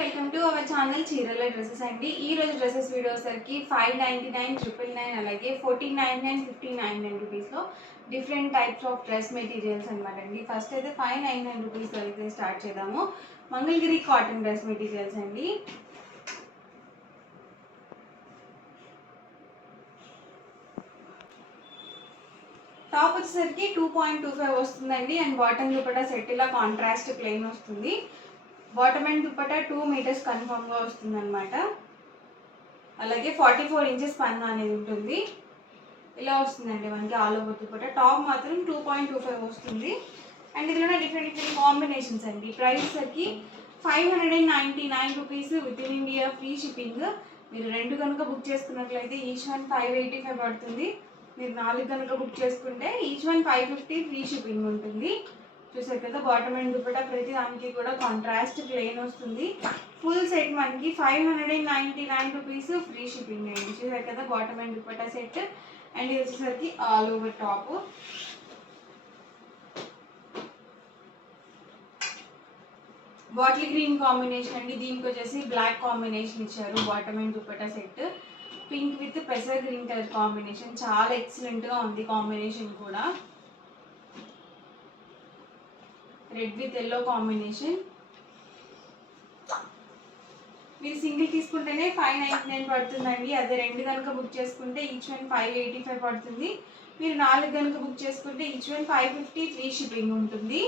Welcome to our channel చీరల dresses అండి. ఈ రోజు డ్రెస్సెస్ వీడియో సరికి 599, 999 అలాగే 1499, 1599 రూపీస్లో different types of dress materials అనమాట అండి. ఫస్ట్ అయితే 599 రూపీస్తో అయితే స్టార్ట్ చేద్దాము. మంగళగిరి కాటన్ డ్రెస్ మెటీరియల్స్ అండి. టాప్ వచ్చేసరికి 2.25 వస్తుందండి అండ్ బాటమ్ దుపట్టా సెట్ ఇలా కాంట్రాస్ట్ ప్లెయిన్ వస్తుంది. బాటమ్ అండ్ దుపట్టా 2 మీటర్స్ కన్ఫర్మ్గా వస్తుంది అనమాట. అలాగే 44 ఇంచెస్ పన్ను అనేది ఉంటుంది. ఇలా వస్తుందండి మనకి ఆల్ ఓవర్ దుపట్టా. టాప్ మాత్రం 2.25 వస్తుంది అండ్ ఇందులోనే డిఫరెంట్ కాంబినేషన్స్ అండి. ప్రైస్ సరికి 599 rupees with in India free shipping. మీరు 2 కనుక బుక్ చేసుకున్నట్లయితే ఈచ్ వన్ 585 పడుతుంది. మీరు 4 కనుక బుక్ చేసుకుంటే ఈచ్ వన్ 550 ఫ్రీ షిప్పింగ్ ఉంటుంది. చూసారు కదా బాటమ్ అండ్ దుపట్టా ప్రతి దానికి కూడా కాంట్రాస్ట్ ప్లెయిన్ వస్తుంది. ఫుల్ సెట్ మనకి 599 రూపీస్ ఫ్రీ షిప్పింగ్ అండి. చూసారు కదా bottom and dupatta set and ఇది వచ్చేసరికి all over top. Bottle green combination అండి. దీనికి వచ్చేసి బ్లాక్ కాంబినేషన్ ఇచ్చారు. Bottom and dupatta set pink with పెసర్ గ్రీన్ కలర్ కాంబినేషన్ చాలా ఎక్సలెంట్గా ఉంది. కాంబినేషన్ కూడా రెడ్ విత్ ఎల్లో కాంబినేషన్. మీరు సింగిల్ తీసుకుంటేనే 599 పడుతుందండి. అదే 2 కనుక బుక్ చేసుకుంటే ఈచ్ వన్ 585 పడుతుంది. మీరు 4 కనుక బుక్ చేసుకుంటే ఈచ్ వన్ 550 ఫ్రీ షిప్పింగ్ ఉంటుంది.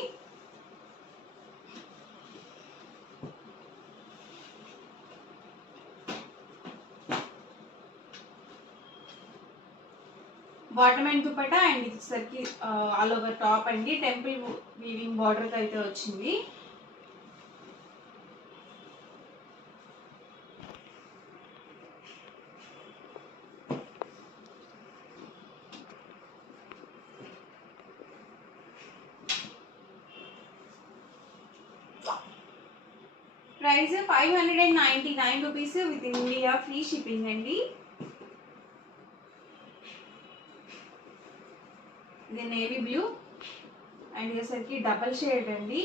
బాటమ్ అండ్ దుపట్టా అండ్ ఇచ్చేసరికి ఆల్ ఓవర్ టాప్ అండి. టెంపుల్ వీవింగ్ బార్డర్తో అయితే వచ్చింది. Price 599 rupees with in India free shipping అండి. ఇది నేవీ బ్లూ అండ్ ఇదేసరికి డబల్ షేడ్ అండి.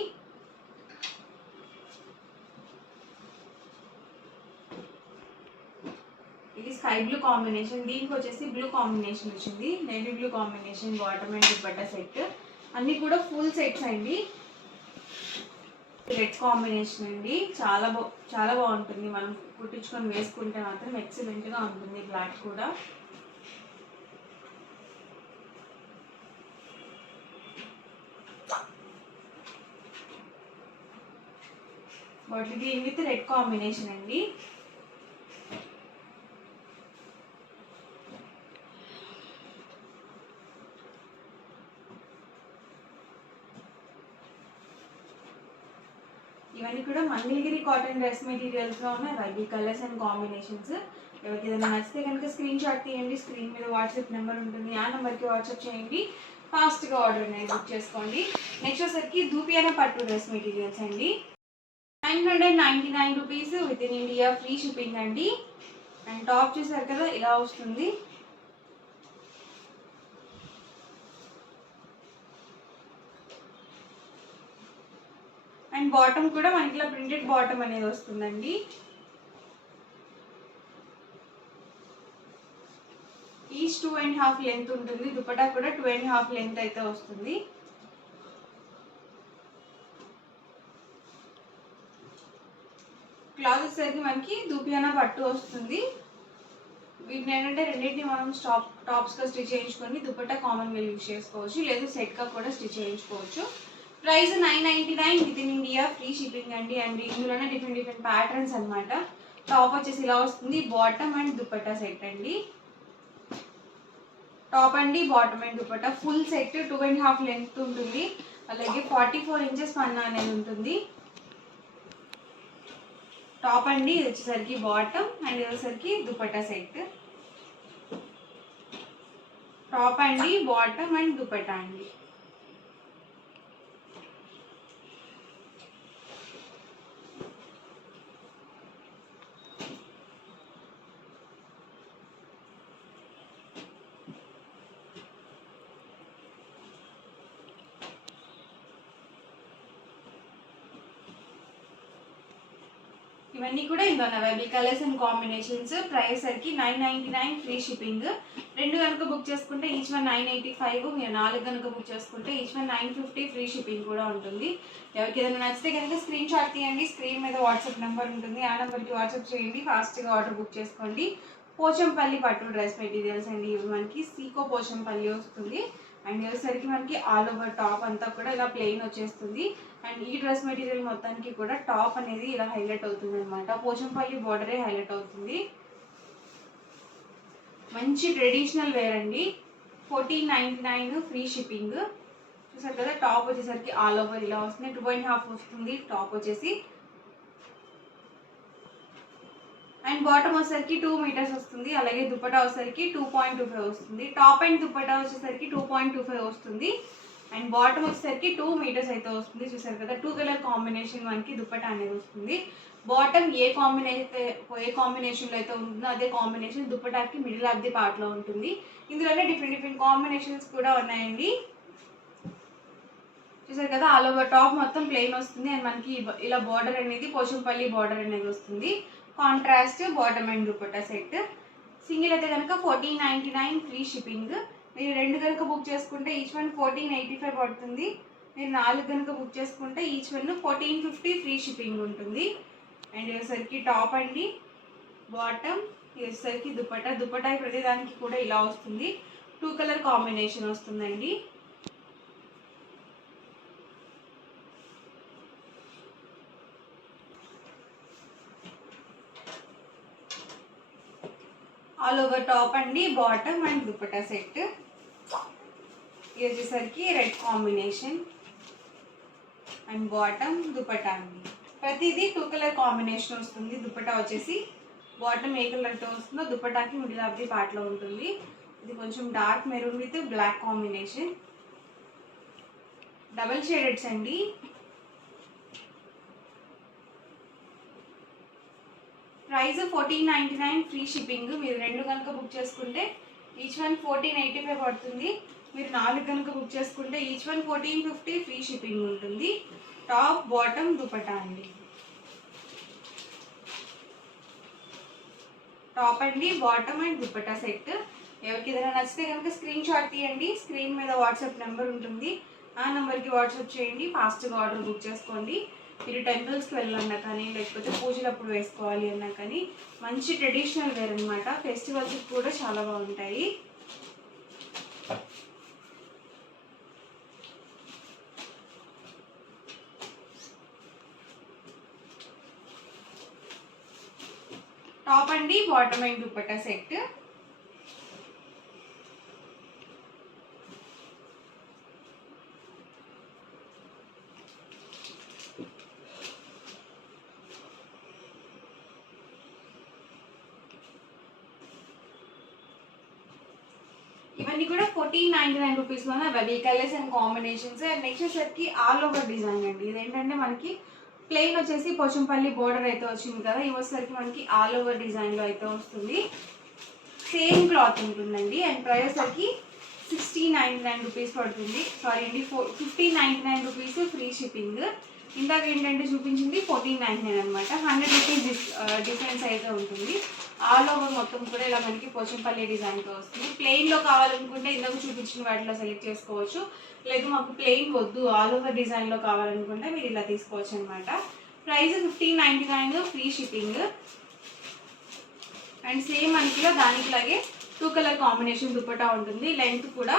ఇది స్కై బ్లూ కాంబినేషన్. దీనికి వచ్చేసి బ్లూ కాంబినేషన్ వచ్చింది. Navy blue combination bottom and dupatta set అన్నీ కూడా ఫుల్ సెట్స్ అండి. రెడ్ కాంబినేషన్ అండి. చాలా బాగుంటుంది. మనం కుట్టించుకొని వేసుకుంటే మాత్రం ఎక్సలెంట్గా ఉంటుంది. బ్లాక్ కూడా bottle green with red combination అండి. ఇవన్నీ కూడా మంగళగిరి కాటన్ డ్రెస్ మెటీరియల్స్లో ఉన్న రవి కలర్స్ అండ్ కాంబినేషన్స్. ఎవరికి ఏదైనా నచ్చితే కనుక స్క్రీన్ షాట్ తీయండి. స్క్రీన్ మీద వాట్సాప్ నెంబర్ ఉంటుంది. ఆ నెంబర్కి వాట్సాప్ చేయండి. ఫాస్ట్గా ఆర్డర్ అనేది బుక్ చేసుకోండి. నెక్స్ట్ వచ్చేసరికి దూపియానా పట్టు డ్రెస్ మెటీరియల్స్ అండి. 999 rupees with in India free shipping అండి. అండ్ టాప్ చూసారు కదా ఇలా వస్తుంది. అండ్ బాటమ్ కూడా మనకి ఇలా ప్రింటెడ్ బాటమ్ అనేది వస్తుందండి. ఈచ్ 2.5 లెంత్ ఉంటుంది. దుపట్టా కూడా 2.5 లెంత్ అయితే వస్తుంది. క్లాత్ వచ్చేసరికి మనకి దూపియానా పట్టు వస్తుంది. వీటిని ఏంటంటే రెండింటిని మనం టాప్స్గా స్టిచ్ చేయించుకొని దుపట్టా కామన్గా యూజ్ చేసుకోవచ్చు, లేదు సెట్గా కూడా స్టిచ్ చేయించుకోవచ్చు. Price 999 with in India free shipping అండి. అండ్ ఇందులోనే డిఫరెంట్ ప్యాటర్న్స్ అనమాట. టాప్ వచ్చేసి ఇలా వస్తుంది. బాటమ్ అండ్ దుపట్టా సెట్ అండి. టాప్ అండి bottom and dupatta full set 2.5 length ఉంటుంది. అలాగే 44 ఇంచెస్ పన్ను అనేది ఉంటుంది. టాప్ అండి ఇది వచ్చేసరికి బాటమ్ అండ్ ఇది వచ్చేసరికి దుపట్టా సెట్. టాప్ అండి బాటమ్ అండ్ దుపట్టా అండి. ఇవన్నీ కూడా ఇందులో available colours and combinations. Price సరికి 999 ఫ్రీ షిప్పింగ్. 2 కనుక బుక్ చేసుకుంటే ఈచ్ వన్ 985. మీరు 4 కనుక బుక్ చేసుకుంటే ఈచ్ వన్ 950 ఫ్రీ షిప్పింగ్ కూడా ఉంటుంది. ఎవరికి ఏదైనా నచ్చితే కనుక స్క్రీన్ షాట్ తీయండి. స్క్రీన్ మీద వాట్సాప్ నెంబర్ ఉంటుంది, ఆ నెంబర్కి వాట్సాప్ చేయండి. ఫాస్ట్గా ఆర్డర్ బుక్ చేసుకోండి. పోచంపల్లి పట్టు డ్రెస్ మెటీరియల్స్ అండి. ఇవి మనకి సీకో పోచంపల్లి వస్తుంది. అండ్ వచ్చేసరికి మనకి ఆల్ ఓవర్ టాప్ అంతా కూడా ఇలా ప్లెయిన్ వచ్చేస్తుంది. అండ్ ఈ డ్రెస్ మెటీరియల్ మొత్తానికి కూడా టాప్ అనేది ఇలా హైలైట్ అవుతుంది అనమాట. పోచంపల్లి బోర్డరే హైలైట్ అవుతుంది. మంచి ట్రెడిషనల్ వేర్ అండి. 1499 ఫ్రీ షిప్పింగ్. చూసారు కదా, టాప్ వచ్చేసరికి ఆల్ ఓవర్ ఇలా వస్తుంది. 2.5 వస్తుంది టాప్ వచ్చేసి. అండ్ బాటమ్ వచ్చేసరికి 2 మీటర్స్ వస్తుంది. అలాగే దుపట్టా వచ్చేసరికి 2.25 వస్తుంది. టాప్ అండ్ దుపట్టా వచ్చేసరికి 2.25 వస్తుంది. అండ్ బాటమ్ వచ్చేసరికి 2 మీటర్స్ అయితే వస్తుంది. చూసారు కదా, 2 కలర్ కాంబినేషన్ మనకి దుపట్టా అనేది వస్తుంది. బాటమ్ ఏ కాంబినేషన్లో అయితే ఉంటుందో అదే కాంబినేషన్ దుపట్టాకి మిడిల్ ఆఫ్ ది పార్ట్లో ఉంటుంది. ఇందులోనే డిఫరెంట్ కాంబినేషన్స్ కూడా ఉన్నాయండి. చూసారు కదా, ఆల్ ఓవర్ టాప్ మొత్తం ప్లెయిన్ వస్తుంది. అండ్ మనకి ఇలా బార్డర్ అనేది పోచంపల్లి బార్డర్ అనేది వస్తుంది. Contrast bottom and dupatta set. Single అయితే కనుక 1499 ఫ్రీ షిప్పింగ్. మీరు 2 కనుక బుక్ చేసుకుంటే ఈచ్ వన్ 1485 పడుతుంది. మీరు 4 కనుక బుక్ చేసుకుంటే ఈచ్ వన్ 1450 ఫ్రీ షిప్పింగ్ ఉంటుంది. అండ్ వచ్చేసరికి టాప్ అండి, బాటమ్, వచ్చేసరికి దుపట్టా ప్రతిదానికి కూడా ఇలా వస్తుంది. 2 కలర్ కాంబినేషన్ వస్తుందండి. ఆల్ ఓవర్ టాప్ అండి, బాటమ్ అండ్ దుపట్టా సెట్. ఇది వచ్చేసరికి red combination and bottom dupatta అండి. ప్రతిదీ 2 కలర్ కాంబినేషన్ వస్తుంది. దుపట్టా వచ్చేసి బాటమ్ ఏ కలర్తో వస్తుందో దుపట్టాకి మిడిల్ ఆఫ్ ది పార్ట్లో ఉంటుంది. ఇది కొంచెం dark maroon with black combination. Double shades అండి. Price 1499 free shipping. మీరు 2 కనుక బుక్ చేసుకుంటే ఈచ్ వన్ 1485 పడుతుంది. మీరు 4 కనుక బుక్ చేసుకుంటే ఈచ్ వన్ 1450 ఫ్రీ షిప్పింగ్ ఉంటుంది. టాప్ బాటమ్ దుపట్టా అండి. టాప్ అండి, బాటమ్ అండ్ దుపట్టా సెట్. ఎవరికి ఏదైనా నచ్చితే కనుక స్క్రీన్ షాట్ తీయండి. స్క్రీన్ మీద వాట్సాప్ నెంబర్ ఉంటుంది, ఆ నెంబర్కి వాట్సాప్ చేయండి. ఫాస్ట్గా ఆర్డర్ బుక్ చేసుకోండి. మీరు టెంపుల్స్కి వెళ్ళాలన్నా కానీ లేకపోతే పూజలు అప్పుడు వేసుకోవాలి అన్నా కానీ మంచి ట్రెడిషనల్ వేర్ అనమాట. ఫెస్టివల్స్కి కూడా చాలా బాగుంటాయి. టాప్ అండి, బాటమ్ అండ్ దుపట్టా సెట్. ఇవన్నీ కూడా 1499 రూపీస్లోనే available colours and combinations. And next వచ్చేసరికి ఆల్ ఓవర్ డిజైన్ అండి. ఇదేంటంటే మనకి ప్లెయిన్ వచ్చేసి పోచంపల్లి బోర్డర్ అయితే వచ్చింది కదా, ఇవి వచ్చేసరికి మనకి ఆల్ ఓవర్ డిజైన్లో అయితే వస్తుంది. సేమ్ క్లాత్ ఉంటుందండి. అండ్ ప్రైస్ వచ్చేసరికి 1699 రూపీస్ పడుతుంది. సారీ అండి, 1599 రూపీస్ ఫ్రీ షిప్పింగ్. ఇందాక ఏంటంటే చూపించింది 1499 అనమాట. 100 రూపీస్ డిఫరెన్స్ అయితే ఉంటుంది. ఆల్ ఓవర్ మొత్తం కూడా ఇలా మనకి పోచంపల్లి డిజైన్తో వస్తుంది. ప్లెయిన్లో కావాలనుకుంటే ఇందాక చూపించిన వాటిలో సెలెక్ట్ చేసుకోవచ్చు. లేదు మాకు ప్లెయిన్ వద్దు ఆల్ ఓవర్ డిజైన్లో కావాలనుకుంటే మీరు ఇలా తీసుకోవచ్చు అనమాట. Price 1599 free shipping. And same మనకి దానికిలాగే 2 కలర్ కాంబినేషన్ దుపట్టా ఉంటుంది. లెంత్ కూడా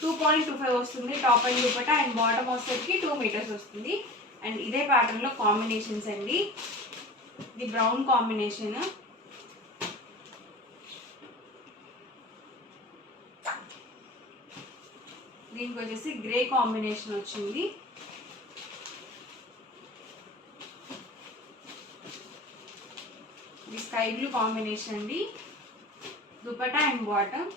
2.25 వస్తుంది top and dupatta. And bottom వచ్చేసరికి 2 మీటర్స్ వస్తుంది. అండ్ ఇదే ప్యాటర్న్లో కాంబినేషన్స్ అండి. ఇది బ్రౌన్ కాంబినేషన్, దీనికి వచ్చేసి గ్రే కాంబినేషన్ వచ్చింది. ఇది స్కై బ్లూ కాంబినేషన్ అండి. Dupatta and bottom.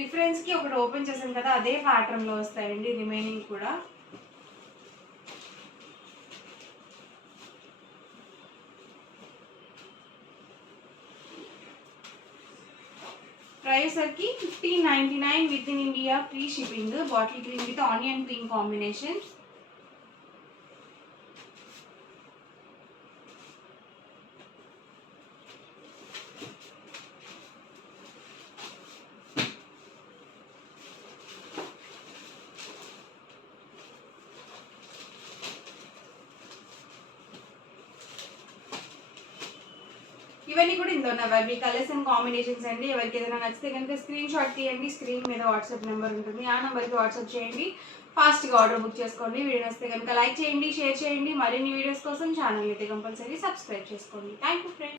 రిఫరెన్స్కి ఒకటి ఓపెన్ చేసాను కదా, అదే ప్యాటర్న్లో వస్తాయండి రిమైనింగ్ కూడా. ప్రైస్ సరికి 1599 with in India free shipping. Bottle green with onion pink combination. ఇవన్నీ కూడా ఇందులో ఉన్నవి మీ కలర్స్ అండ్ కాంబినేషన్స్ అండి. ఎవరికి ఏదైనా నచ్చితే కనుక స్క్రీన్ షాట్ తీయండి. స్క్రీన్ మీద వాట్సాప్ నెంబర్ ఉంటుంది, ఆ నెంబర్కి వాట్సాప్ చేయండి. ఫాస్ట్గా ఆర్డర్ బుక్ చేసుకోండి. వీడియో నచ్చితే కనుక లైక్ చేయండి, షేర్ చేయండి. మరిన్ని వీడియోస్ కోసం ఛానల్ అయితే కంపల్సరీ సబ్స్క్రైబ్ చేసుకోండి. Thank you friends.